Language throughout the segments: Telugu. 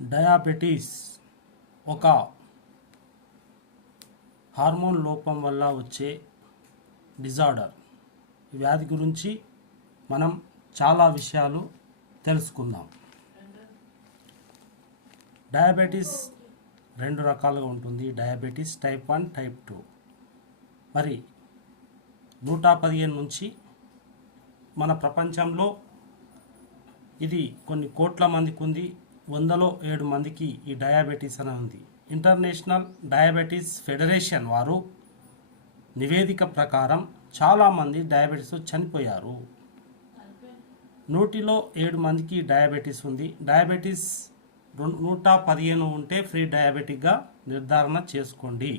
డయాబెటీస్ ఒక హార్మోన్ లోపం వల్ల వచ్చే డిజార్డర్. ఈ వ్యాధి గురించి మనం చాలా విషయాలు తెలుసుకుందాం. డయాబెటీస్ రెండు రకాలుగా ఉంటుంది. Diabetes type 1, type 2. మరి 115 నుంచి మన ప్రపంచంలో ఇది కొన్ని కోట్ల మందికి ఉంది. 100లో 7 మందికి ఈ డయాబెటీస్ అని ఉంది. ఇంటర్నేషనల్ డయాబెటీస్ ఫెడరేషన్ వారు నివేదిక ప్రకారం చాలామంది డయాబెటీస్తో చనిపోయారు. 100లో 7 మందికి డయాబెటీస్ ఉంది. డయాబెటీస్ 115 ఉంటే ఫ్రీ డయాబెటిక్గా నిర్ధారణ చేసుకోండి.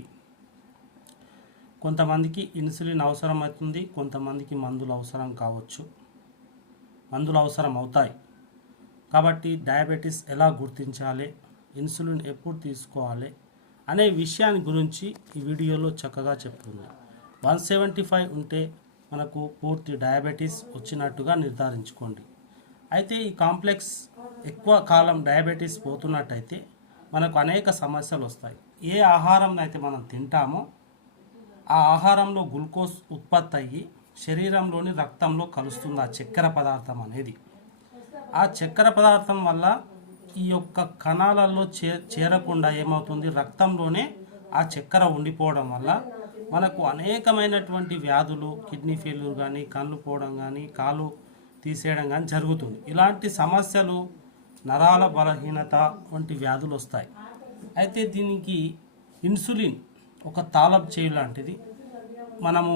కొంతమందికి ఇన్సులిన్ అవసరం అవుతుంది, కొంతమందికి మందులు అవసరం కావచ్చు, మందులు అవసరం అవుతాయి. కాబట్టి డయాబెటీస్ ఎలా గుర్తించాలి, ఇన్సులిన్ ఎప్పుడు తీసుకోవాలి అనే విషయాన్ని గురించి ఈ వీడియోలో చక్కగా చెప్తుంది. 175 ఉంటే మనకు పూర్తి డయాబెటీస్ వచ్చినట్టుగా నిర్ధారించుకోండి. అయితే ఈ కాంప్లెక్స్ ఎక్కువ కాలం డయాబెటీస్ పోతున్నట్టయితే మనకు అనేక సమస్యలు వస్తాయి. ఏ ఆహారం అయితే మనం తింటామో ఆ ఆహారంలో గ్లూకోజ్ ఉత్పత్తి అయ్యి శరీరంలోని రక్తంలో కలుస్తుంది ఆ చక్కెర పదార్థం అనేది. ఆ చక్కెర పదార్థం వల్ల ఈ యొక్క కణాలలో చేరకుండా ఏమవుతుంది, రక్తంలోనే ఆ చక్కెర ఉండిపోవడం వల్ల మనకు అనేకమైనటువంటి వ్యాధులు, కిడ్నీ ఫెయిల్యూర్ కానీ, కళ్ళు పోవడం కానీ, కాలు తీసేయడం కానీ జరుగుతుంది. ఇలాంటి సమస్యలు, నరాల బలహీనత వంటి వ్యాధులు వస్తాయి. అయితే దీనికి ఇన్సులిన్ ఒక తాళం చేయి లాంటిది. మనము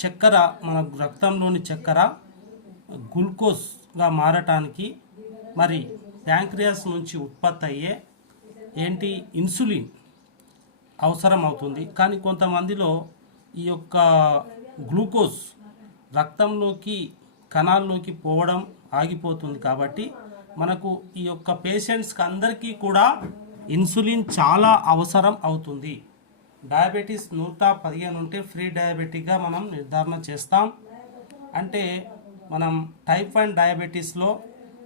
చక్కెర, మన రక్తంలోని చక్కెర గ్లూకోజ్గా మారటానికి మరి ప్యాంక్రియాస్ నుంచి ఉత్పత్తి అయ్యే ఇన్సులిన్ అవసరం అవుతుంది. కానీ కొంతమందిలో ఈ యొక్క గ్లూకోజ్ రక్తంలోకి, కణాల్లోకి పోవడం ఆగిపోతుంది. కాబట్టి మనకు ఈ యొక్క పేషెంట్స్కి అందరికీ కూడా ఇన్సులిన్ చాలా అవసరం అవుతుంది. డయాబెటీస్ 115 ఉంటే ఫ్రీ డయాబెటిక్గా మనం నిర్ధారణ చేస్తాం. అంటే మనం టైప్ 1 డయాబెటీస్లో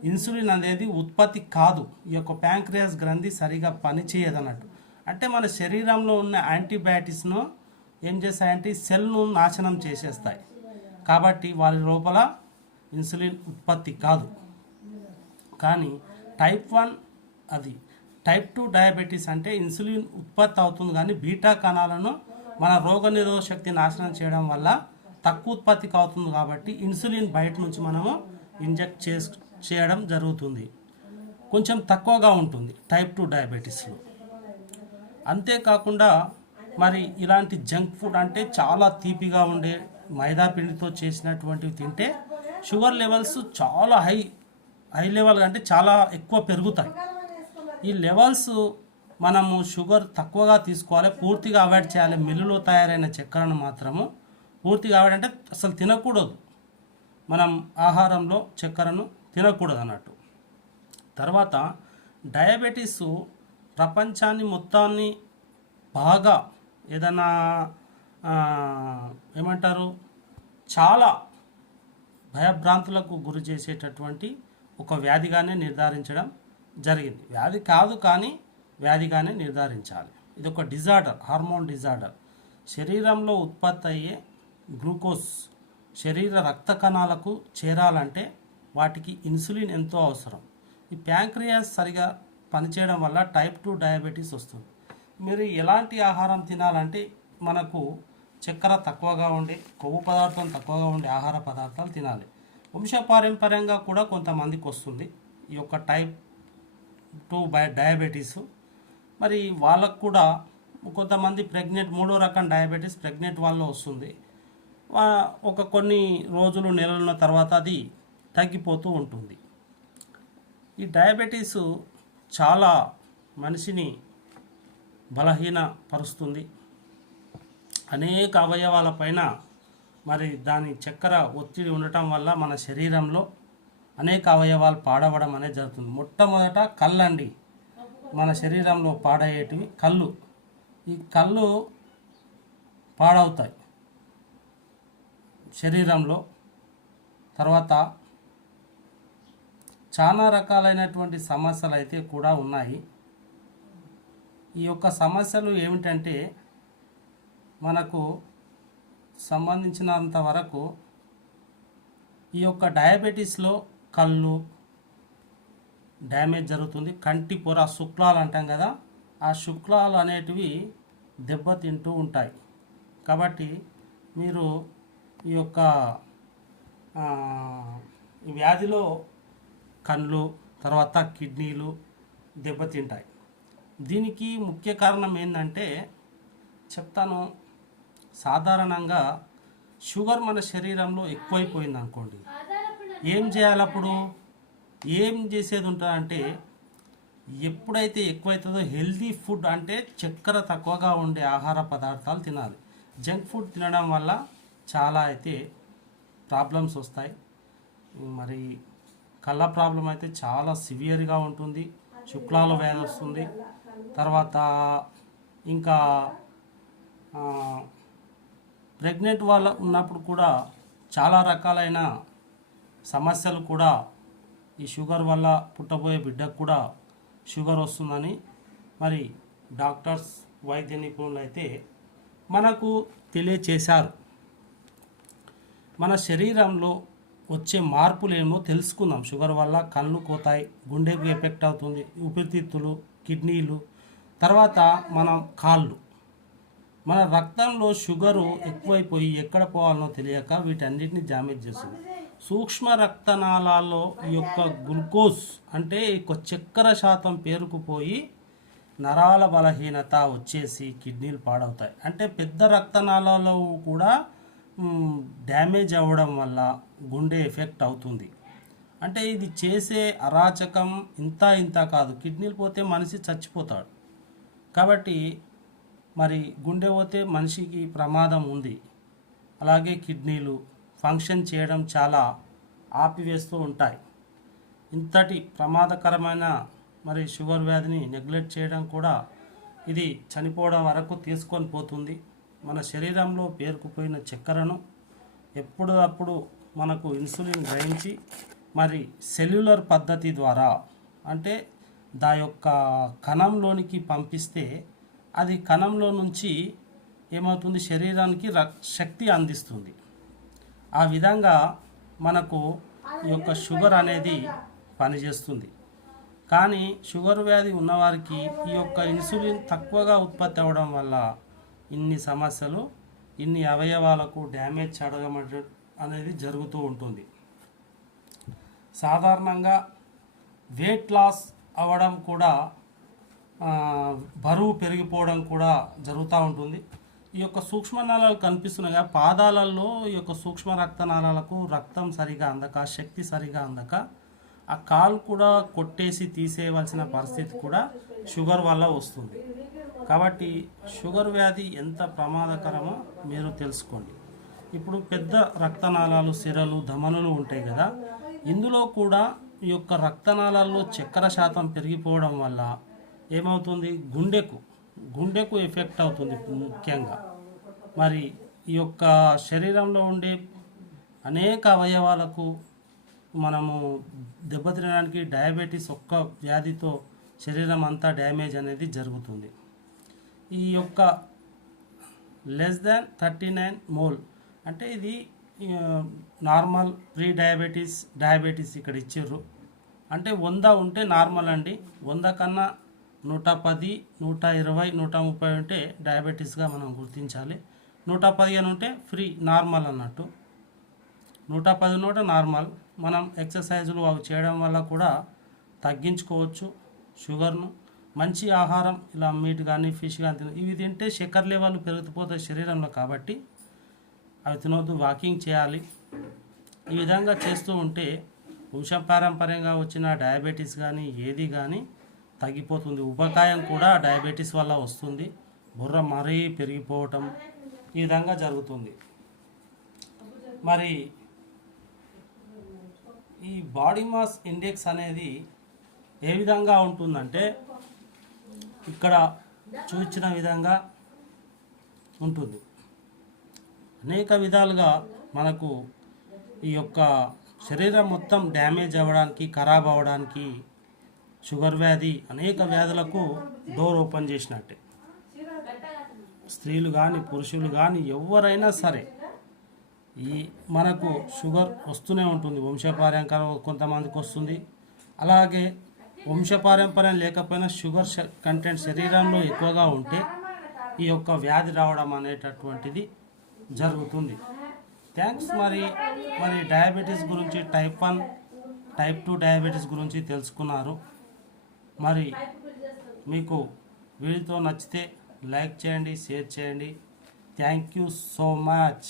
ఇన్సులిన్ అనేది ఉత్పత్తి కాదు. ఈ యొక్క ప్యాంక్రియాస్ గ్రంథి సరిగా పనిచేయదన్నట్టు. అంటే మన శరీరంలో ఉన్న యాంటీబయాటిక్స్ను ఏం చేస్తాయంటే సెల్ను నాశనం చేసేస్తాయి. కాబట్టి వారి లోపల ఇన్సులిన్ ఉత్పత్తి కాదు. కానీ టైప్ 1 అది. టైప్ 2 డయాబెటీస్ అంటే ఇన్సులిన్ ఉత్పత్తి అవుతుంది, కానీ బీటా కణాలను మన రోగనిరోధక శక్తి నాశనం చేయడం వల్ల తక్కువ ఉత్పత్తికి అవుతుంది. కాబట్టి ఇన్సులిన్ బయట నుంచి మనము ఇంజెక్ట్ చేయడం జరుగుతుంది. కొంచెం తక్కువగా ఉంటుంది టైప్ 2 డయాబెటీస్లో. అంతేకాకుండా మరి ఇలాంటి జంక్ ఫుడ్ అంటే చాలా తీపిగా ఉండే మైదా పిండితో చేసినటువంటివి తింటే షుగర్ లెవెల్స్ చాలా హై లెవెల్ అంటే చాలా ఎక్కువ పెరుగుతాయి. ఈ లెవెల్స్ మనము షుగర్ తక్కువగా తీసుకోవాలి, పూర్తిగా అవాయిడ్ చేయాలి. మిల్లులో తయారైన చక్కెరను మాత్రము పూర్తిగా అవాయిడ్, అంటే అసలు తినకూడదు. మనం ఆహారంలో చక్కెరను తినకూడదు అన్నట్టు. తర్వాత డయాబెటీస్ ప్రపంచాన్ని మొత్తాన్ని బాగా ఏదైనా ఏమంటారు, చాలా భయభ్రాంతులకు గురి చేసేటటువంటి ఒక వ్యాధిగానే నిర్ధారించడం జరిగింది. వ్యాధి కాదు కానీ వ్యాధిగానే నిర్ధారించాలి. ఇది ఒక డిజార్డర్, హార్మోన్ డిజార్డర్. శరీరంలో ఉత్పత్తి అయ్యే గ్లూకోజ్ శరీర రక్త కణాలకు చేరాలంటే వాటికి ఇన్సులిన్ ఎంతో అవసరం. ఈ ప్యాంక్రియాస్ సరిగా పనిచేయడం వల్ల టైప్ 2 డయాబెటీస్ వస్తుంది. మీరు ఎలాంటి ఆహారం తినాలంటే మనకు చక్కెర తక్కువగా ఉండే, కొవ్వు పదార్థం తక్కువగా ఉండే ఆహార పదార్థాలు తినాలి. వంశపారంపర్యంగా కూడా కొంతమందికి వస్తుంది ఈ యొక్క టైప్ 2 డయాబెటీస్. మరి వాళ్ళకు కూడా కొంతమంది ప్రెగ్నెంట్, 3వ రకం డయాబెటీస్ ప్రెగ్నెంట్ వాళ్ళలో వస్తుంది. ఒక కొన్ని రోజులు, నెలల తర్వాత అది తగ్గిపోతూ ఉంటుంది. ఈ డయాబెటీస్ చాలా మనిషిని బలహీనపరుస్తుంది. అనేక అవయవాలపైన మరి దాని చక్కెర ఒత్తిడి ఉండటం వల్ల మన శరీరంలో అనేక అవయవాలు పాడవడం అనేది జరుగుతుంది. మొట్టమొదట కళ్ళండి, మన శరీరంలో పాడయ్యేటివి కళ్ళు. ఈ కళ్ళు పాడవుతాయి శరీరంలో. తర్వాత చాలా రకాలైనటువంటి సమస్యలు అయితే కూడా ఉన్నాయి. ఈ యొక్క సమస్యలు ఏమిటంటే మనకు సంబంధించినంత వరకు ఈ యొక్క డయాబెటీస్లో కళ్ళు డ్యామేజ్ జరుగుతుంది. కంటి పొర శుక్లాలు అంటాం కదా, ఆ శుక్లాలు అనేటివి దెబ్బతింటూ ఉంటాయి. కాబట్టి మీరు ఈ యొక్క ఈ వ్యాధిలో కళ్ళు తర్వాత కిడ్నీలు దెబ్బతింటాయి. దీనికి ముఖ్య కారణం ఏంటంటే చెప్తాను. సాధారణంగా షుగర్ మన శరీరంలో ఎక్కువైపోయింది అనుకోండి, ఏం చేయాలప్పుడు? ఏం చేసేది ఉంటుందంటే ఎప్పుడైతే ఎక్కువైతుందో హెల్తీ ఫుడ్ అంటే చక్కెర తక్కువగా ఉండే ఆహార పదార్థాలు తినాలి. జంక్ ఫుడ్ తినడం వల్ల చాలా అయితే ప్రాబ్లమ్స్ వస్తాయి. మరి కళ్ళ ప్రాబ్లం అయితే చాలా సివియర్గా ఉంటుంది, శుక్లాల వ్యాధి వస్తుంది. తర్వాత ఇంకా ప్రెగ్నెంట్ వాళ్ళ ఉన్నప్పుడు కూడా చాలా రకాలైన సమస్యలు కూడా ఈ షుగర్ వల్ల పుట్టబోయే బిడ్డకు కూడా షుగర్ వస్తుందని మరి డాక్టర్స్ వైద్య నిపుణులు అయితే మనకు తెలియచేశారు. మన శరీరంలో వచ్చే మార్పులేమో తెలుసుకుందాం. షుగర్ వల్ల కళ్ళు పోతాయి, గుండెకు ఎఫెక్ట్ అవుతుంది, ఊపిరితిత్తులు, కిడ్నీలు, తర్వాత మన కాళ్ళు. మన రక్తంలో షుగరు ఎక్కువైపోయి ఎక్కడ పోవాలనో తెలియక వీటన్నిటిని డ్యామేజ్ చేస్తుంది. సూక్ష్మ రక్తనాళాల్లో ఈ యొక్క గ్లూకోజ్ అంటే చక్కెర శాతం పేరుకుపోయి నరాల బలహీనత వచ్చేసి కిడ్నీలు పాడవుతాయి. అంటే పెద్ద రక్తనాళాల్లో కూడా డ్యామేజ్ అవ్వడం వల్ల గుండె ఎఫెక్ట్ అవుతుంది. అంటే ఇది చేసే అరాచకం ఇంత కాదు, కిడ్నీలు పోతే మనిషి చచ్చిపోతాడు. కాబట్టి మరి గుండె పోతే మనిషికి ప్రమాదం ఉంది. అలాగే కిడ్నీలు ఫంక్షన్ చేయడం చాలా ఆపివేస్తూ ఉంటాయి. ఇంతటి ప్రమాదకరమైన మరి షుగర్ వ్యాధిని నెగ్లెక్ట్ చేయడం కూడా ఇది చనిపోవడం వరకు తీసుకొని పోతుంది. మన శరీరంలో పేరుకుపోయిన చక్కెరను ఎప్పుడప్పుడు మనకు ఇన్సులిన్ గ్రహించి మరి సెల్యులర్ పద్ధతి ద్వారా అంటే దా యొక్క కణంలోనికి పంపిస్తే అది కణంలో నుంచి ఏమవుతుంది, శరీరానికి శక్తి అందిస్తుంది. ఆ విధంగా మనకు ఈ యొక్క షుగర్ అనేది పనిచేస్తుంది. కానీ షుగర్ వ్యాధి ఉన్నవారికి ఈ యొక్క ఇన్సులిన్ తక్కువగా ఉత్పత్తి అవ్వడం వల్ల ఇన్ని సమస్యలు, ఇన్ని అవయవాలకు డ్యామేజ్ చేయడం అనేది జరుగుతూ ఉంటుంది. సాధారణంగా వెయిట్ లాస్ అవ్వడం కూడా, బరువు పెరిగిపోవడం కూడా జరుగుతూ ఉంటుంది. ఈ యొక్క సూక్ష్మనాళాలు కనిపిస్తున్నాయి, పాదాలలో ఈ యొక్క సూక్ష్మ రక్తనాళాలకు రక్తం సరిగా అందక, శక్తి సరిగా అందక ఆ కాలు కూడా కొట్టేసి తీసేయవలసిన పరిస్థితి కూడా షుగర్ వల్ల వస్తుంది. కాబట్టి షుగర్ వ్యాధి ఎంత ప్రమాదకరమో మీరు తెలుసుకోండి. ఇప్పుడు పెద్ద రక్తనాళాలు, సిరలు, ధమనులు ఉంటాయి కదా, ఇందులో కూడా ఈ యొక్క రక్తనాళాల్లో చక్కెర శాతం పెరిగిపోవడం వల్ల ఏమవుతుంది, గుండెకు ఎఫెక్ట్ అవుతుంది. ముఖ్యంగా మరి ఈ యొక్క శరీరంలో ఉండే అనేక అవయవాలకు మనము దెబ్బతినడానికి డయాబెటీస్ ఒక్క వ్యాధితో శరీరం అంతా డ్యామేజ్ అనేది జరుగుతుంది. ఈ యొక్క లెస్ దాన్ 39 మోల్ అంటే ఇది నార్మల్ ప్రీ డయాబెటీస్ ఇక్కడ ఇచ్చిర్రు. అంటే 100 ఉంటే నార్మల్ అండి. 100 కన్నా 110, 120, 130 ఉంటే డయాబెటీస్గా మనం గుర్తించాలి. 115 ఉంటే నార్మల్ అన్నట్టు. 110 నార్మల్. మనం ఎక్సర్సైజులు అవి చేయడం వల్ల కూడా తగ్గించుకోవచ్చు షుగర్ను. మంచి ఆహారం ఇలా మీట్ కానీ ఫిష్ కానీ ఇవి తింటే చక్కెర లెవెల్ పెరిగిపోతాయి శరీరంలో, కాబట్టి అవి తినొద్దు. వాకింగ్ చేయాలి. ఈ విధంగా చేస్తూ ఉంటే వంశపారంపర్యంగా వచ్చిన డయాబెటీస్ కానీ ఏది కానీ తగ్గిపోతుంది. ఉబకాయం కూడా డయాబెటీస్ వల్ల వస్తుంది. బుర్ర మరీ పెరిగిపోవటం ఈ విధంగా జరుగుతుంది. మరి ఈ బాడీ మాస్ ఇండెక్స్ అనేది ఏ విధంగా ఉంటుందంటే ఇక్కడ చూపించిన విధంగా ఉంటుంది. అనేక విధాలుగా మనకు ఈ యొక్క శరీరం మొత్తం డ్యామేజ్ అవ్వడానికి, ఖరాబ్ అవ్వడానికి షుగర్ వ్యాధి అనేక వ్యాధులకు డోర్ ఓపెన్ చేసినట్టే. స్త్రీలు కానీ పురుషులు కానీ ఎవరైనా సరే ఈ మనకు షుగర్ వస్తూనే ఉంటుంది. వంశపారంపర్యం కొంతమందికి వస్తుంది. అలాగే వంశపారంపర్యం లేకపోయినా షుగర్ కంటెంట్ శరీరంలో ఎక్కువగా ఉంటే ఈ యొక్క వ్యాధి రావడం అనేటటువంటిది జరుగుతుంది. థ్యాంక్స్. మరి డయాబెటీస్ గురించి టైప్ 1 టైప్ 2 డయాబెటీస్ గురించి తెలుసుకున్నారు. మరి మీకు వీడియో నచ్చితే లైక్ చేయండి, షేర్ చేయండి. Thank you so much.